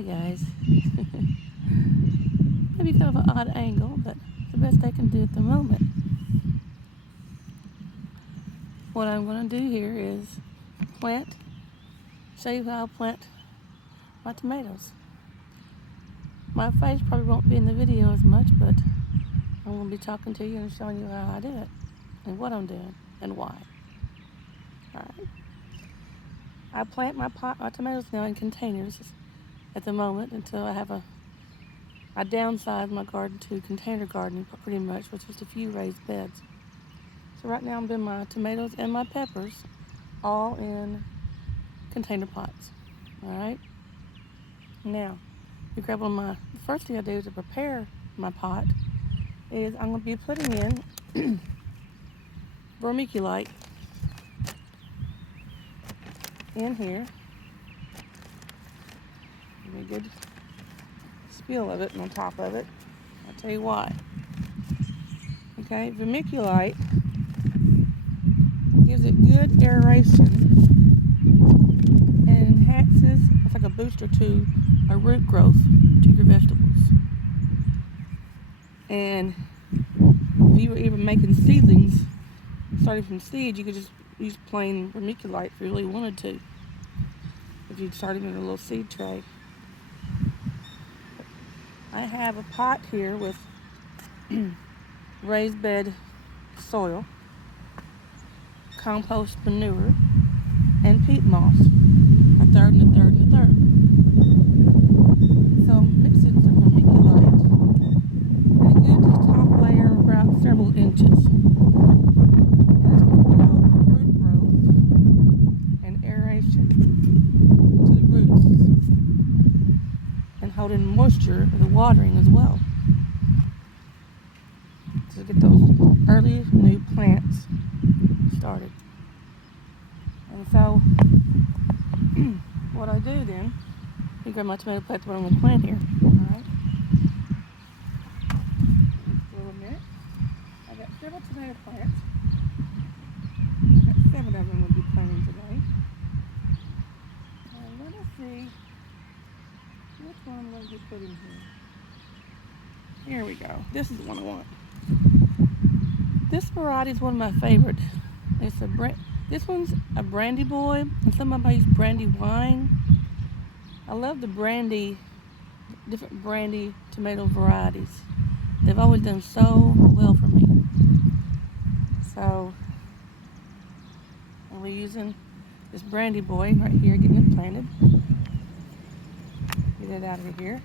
Hi guys. Maybe kind of an odd angle, but it's the best I can do at the moment. What I'm going to do here is show you how I plant my tomatoes. My face probably won't be in the video as much, but I'm going to be talking to you and showing you how I do it and what I'm doing and why. Alright. I plant my tomatoes now in containers at the moment until I downsize my garden to container gardening pretty much with just a few raised beds. So right now I'm doing my tomatoes and my peppers all in container pots. Alright. Now, you grab the first thing I do to prepare my pot is I'm going to be putting in vermiculite in here. Give me a good spill of it on top of it. I'll tell you why. Okay, vermiculite gives it good aeration and enhances, it's like a booster to a root growth to your vegetables. And if you were even making seedlings, starting from seed, you could just use plain vermiculite if you really wanted to. If you started in a little seed tray. I have a pot here with raised bed soil, compost manure, and peat moss. A third and a third and a third. So I'm mixing some vermiculite and a good top layer of about several inches. And that's going to promote root growth and aeration to the roots and hold in moisture of the watering as well to get those early new plants started. And so what I do then, you grab my tomato plant, what I'm going to plant here. Alright. For a minute. I got several tomato plants. I got 7 of them I'm going to be planting today. And let us see which one I'm going to be putting here. Here we go. This is the one I want. This variety is one of my favorite. This one's a brandy boy, and some of them use brandy wine. I love the different brandy tomato varieties. They've always done so well for me. So, I'll be using this brandy boy right here, getting it planted. Get it out of here.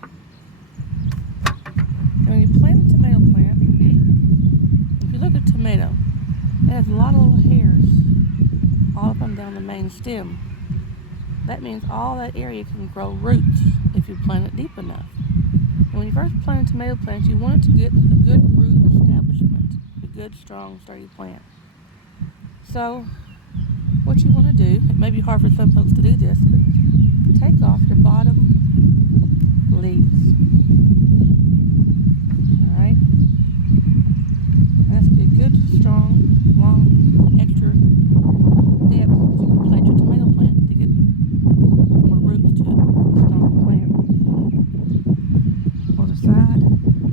And when you plant a tomato plant, if you look at a tomato, it has a lot of little hairs all up and down the main stem. That means all that area can grow roots if you plant it deep enough. And when you first plant a tomato plant, you want it to get a good root establishment, a good, strong, sturdy plant. So, what you want to do, it may be hard for some folks to do this, but take off your bottom leaves. Alright? That's a good, strong, long, extra depth that you can plant your tomato plant to get more roots to it, a stronger plant. Pull the side,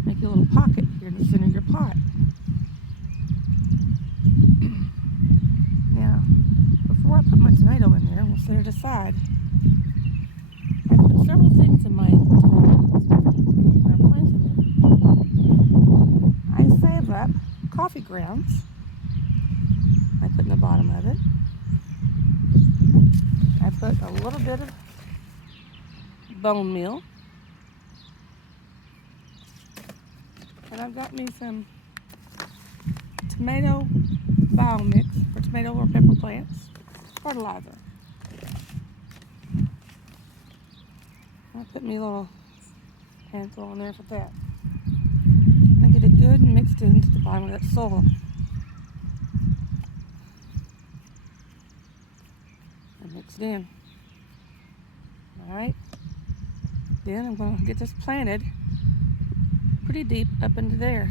make a little pocket here in the center of your pot. Now, before I put my tomato in there, we'll set it aside. I put several things in my tomatoes when I planted them. I save up coffee grounds. I put in the bottom of it. I put a little bit of bone meal. And I've got me some tomato biomix for tomato or pepper plants, fertilizer. I'll put me a little handful in there for that. And I get it good and mixed into the bottom of that soil. And mix it in. Alright. Then I'm going to get this planted pretty deep up into there.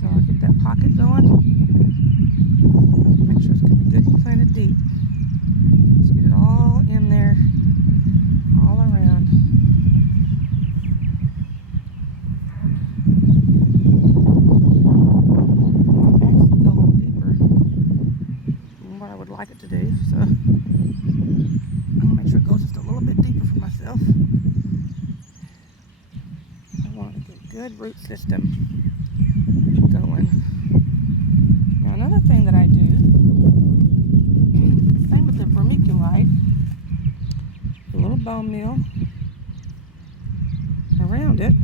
So I'll get that pocket going. Make sure it's going to be good and planted deep. Just get it all in there, all around. planted root system going. Now another thing that I do, same with the vermiculite, a little bone meal around it.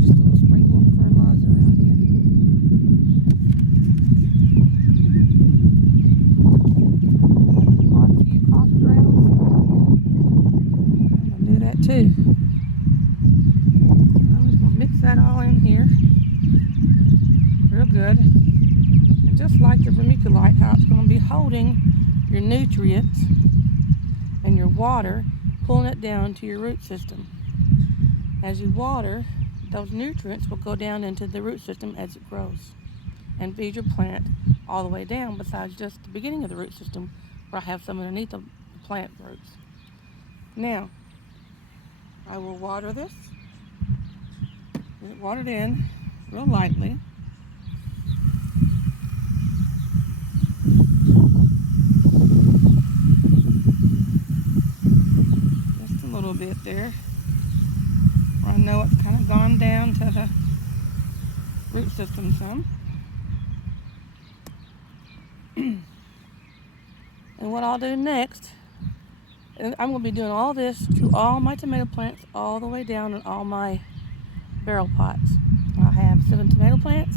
Just a little sprinkle of fertilizer around here. Quite a few coffee grounds. I'm gonna do that too. I'm just gonna mix that all in here real good. And just like the vermiculite, how it's gonna be holding your nutrients and your water, pulling it down to your root system. As you water, those nutrients will go down into the root system as it grows and feed your plant all the way down, besides just the beginning of the root system where I have some underneath the plant roots. Now, I will water this. Get it watered in real lightly. Just a little bit there. I know it's kind of gone down to the root system some. And what I'll do next, and I'm going to be doing all this to all my tomato plants all the way down in all my barrel pots. I have 7 tomato plants,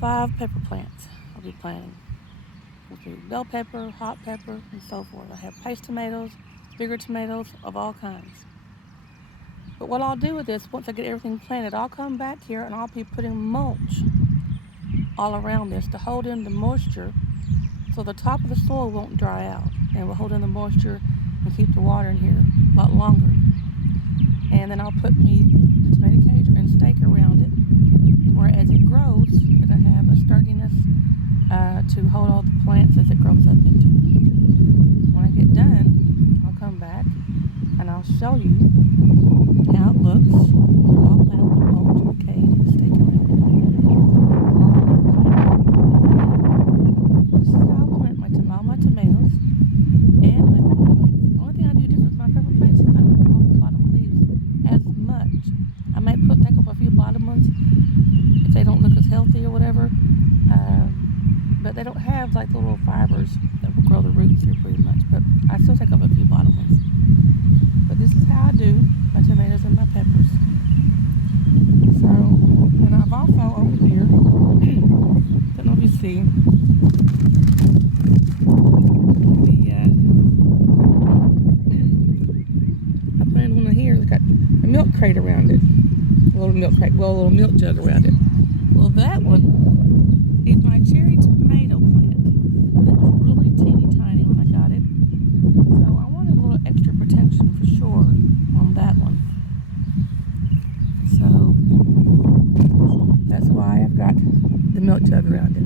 5 pepper plants I'll be planting. We'll do bell pepper, hot pepper, and so forth. I have paste tomatoes, bigger tomatoes of all kinds. But what I'll do with this, once I get everything planted, I'll come back here and I'll be putting mulch all around this to hold in the moisture so the top of the soil won't dry out, and will hold in the moisture and keep the water in here a lot longer. And then I'll put the tomato cage and stake around it, where as it grows, it'll have a sturdiness to hold all the plants as it grows up into. When I get done, I'll come back and I'll show you how it looks. They're all planted with mulch in the cage and stake around it. This is how I plant all my tomatoes and my pepper plants. The only thing I do different with my pepper plants is I don't pull off the bottom leaves as much. I might take off a few bottom ones if they don't look as healthy or whatever. But they don't have like the little fibers that will grow the roots here pretty much. But I still take off a few bottom ones. But this is how I do my tomatoes and my peppers. So, and I've also over here, don't know if you see, I planted one here that's got a milk crate around it. A little milk crate, well, a little milk jug around it. Well, that one is my cherry tomato plant. It was really teeny tiny when I got it. So I wanted a little extra protection for sure on that one. So that's why I've got the milk jug around it.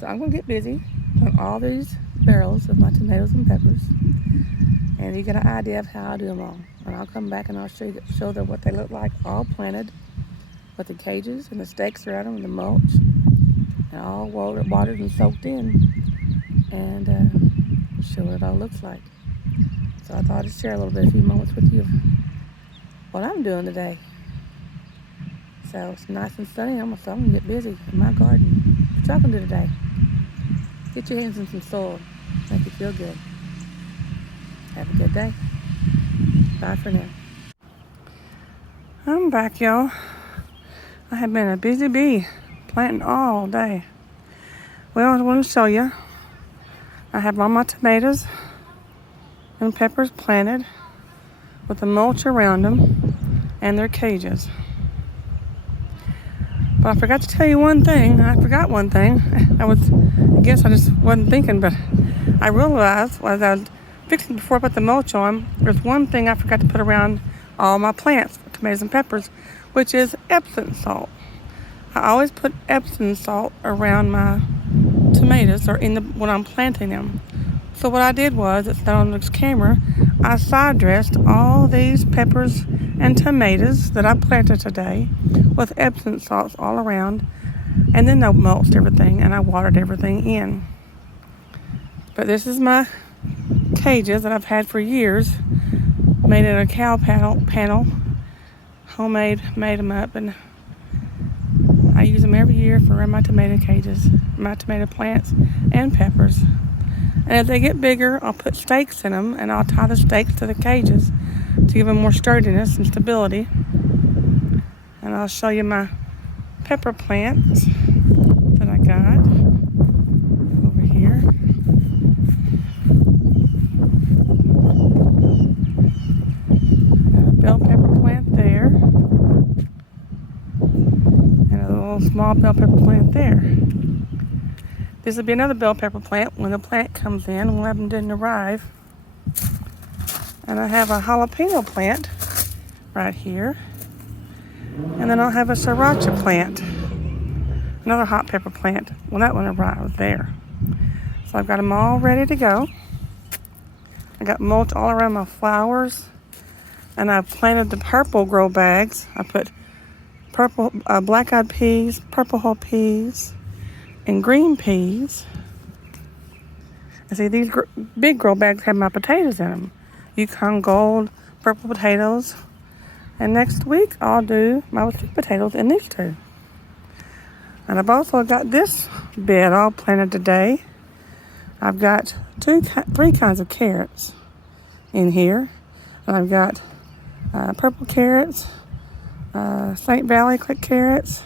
So I'm going to get busy on all these barrels of my tomatoes and peppers. And you get an idea of how I do them all. And I'll come back and I'll show them what they look like all planted with the cages and the stakes around them and the mulch. And all watered and soaked in. And show what it all looks like. So I thought I'd share a few moments with you of what I'm doing today. So it's nice and sunny. I'm gonna get busy in my garden. What y'all can do today? Get your hands in some soil. Make you feel good. Have a good day. Bye for now. I'm back, y'all. I have been a busy bee planting all day. Well, I want to show you. I have all my tomatoes and peppers planted with the mulch around them and their cages. But I forgot to tell you one thing. I forgot one thing. I guess I just wasn't thinking, but I realized as I was fixing before I put the mulch on, there's one thing I forgot to put around all my plants, tomatoes and peppers, which is Epsom salt. I always put Epsom salt around my tomatoes or when I'm planting them. So what I did was, it's not on this camera, I side dressed all these peppers and tomatoes that I planted today with Epsom salts all around, and then I mulched everything and I watered everything in. But this is my cages that I've had for years. Made it a cow panel. Homemade, made them up, and I use them every year for my tomato cages, my tomato plants, and peppers. And as they get bigger, I'll put stakes in them, and I'll tie the stakes to the cages to give them more sturdiness and stability. And I'll show you my pepper plants that I got over here. Got a bell pepper plant there, and a little small bell pepper plant there. This will be another bell pepper plant when the plant comes in. One of them didn't arrive. And I have a jalapeno plant right here. And then I'll have a sriracha plant. Another hot pepper plant. Well, that one arrived there. So I've got them all ready to go. I got mulch all around my flowers. And I've planted the purple grow bags. I put purple black-eyed peas, purple whole peas, and green peas. And see, these big grow bags have my potatoes in them. Yukon Gold, purple potatoes. And next week, I'll do my sweet potatoes in these two. And I've also got this bed all planted today. I've got three kinds of carrots in here. And I've got purple carrots, St. Valley carrots.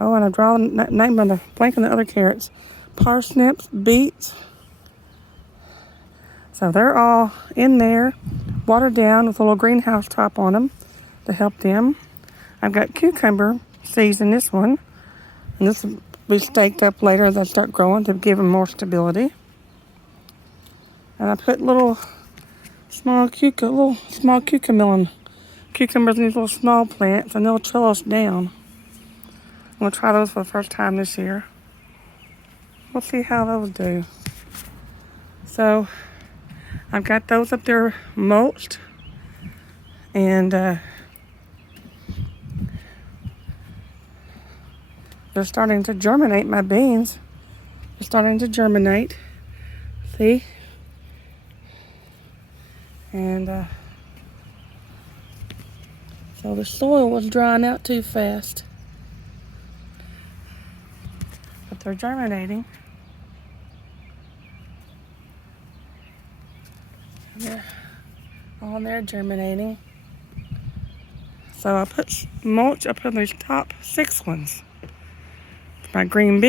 Oh, and I've drawn the name on the blank on the other carrots. Parsnips, beets. So they're all in there, watered down with a little greenhouse top on them to help them. I've got cucumber seeds in this one. And this will be staked up later as I start growing to give them more stability. And I put little small cucumbers in these little small plants, and they'll trellis down. I'm going to try those for the first time this year. We'll see how those do. So I've got those up there mulched, and they're starting to germinate. My beans are starting to germinate. See? And so the soil was drying out too fast. But they're germinating. They're all there germinating. So I put mulch up on these top 6 ones. My bush green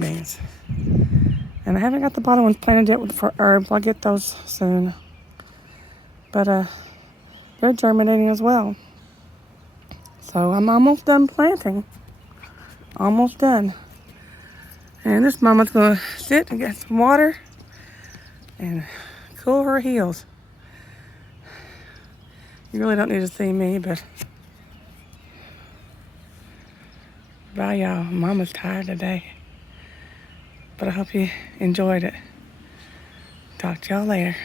beans. And I haven't got the bottom ones planted yet for herbs. I'll get those soon. But they're germinating as well. So I'm almost done planting. Almost done. And this mama's going to sit and get some water and cool her heels. You really don't need to see me, but bye, y'all. Mama's tired today. But I hope you enjoyed it. Talk to y'all later.